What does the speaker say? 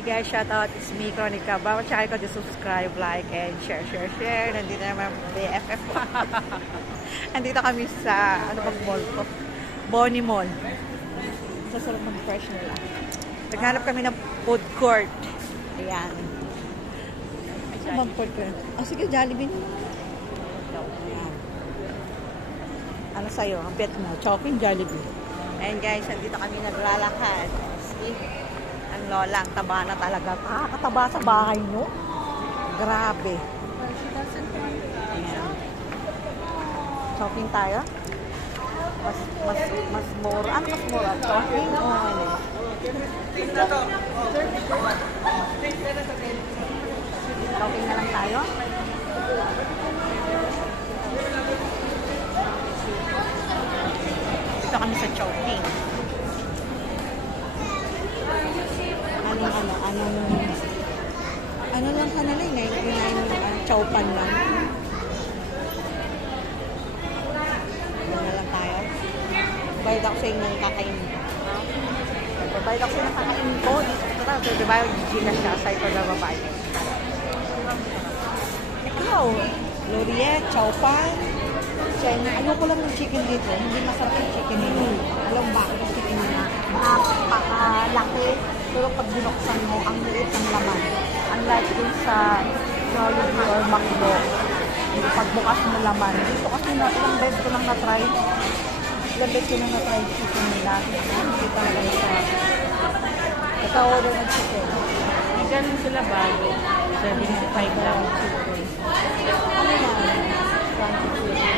Hi guys, shout out, it's me, Chronica. Bawat channel ko, just subscribe, like, and share. Nandito naman BFF. Nandito kami sa, ano bang mall ko? Bonnie Mall. Sa sarap mag-fresh nila. Naghanap kami ng food court. Ayan. Ano bang food court? Oh, sige, Jollibee. Ayan. Ano sa'yo? Ang bet mo? Chopping Jollibee. Ayan guys, nandito kami naglalakad. See? Ang lola, ang taba na talaga. Kakataba sa bahay nyo. Grabe. Ayan. Shopping tayo? Mas mura. Ano mas mura? Shopping o ano? Shopping na lang tayo? Dito kami sa shopping. Ano lang ka na lang eh. Kinain mo yung chowpan lang. Ano na lang tayo. Bayad ako sa inyo ng kakainin ko. Bayad ako sa inyo ng kakainin ko. Diba yung Gina siya sa ito na babae. Ikaw, Loriet, chowpan. Ayoko lang ng chicken dito. Hindi masarap yung chicken dito. Alam ba bakit yung chicken nila? Napakalaki. Pero pag binuksan mo, ang liit ng laman. Unlike dun sa Jollibee or McDo, pagbukas mo laman. Dito kasi ilang beses ko lang na-try. Ilang beses ko lang na-try chicken nila. Hindi talaga masarap. Ito order ng chicken. May ganun sila bago. 75 lang chicken. Ano yan? Crunchy chicken.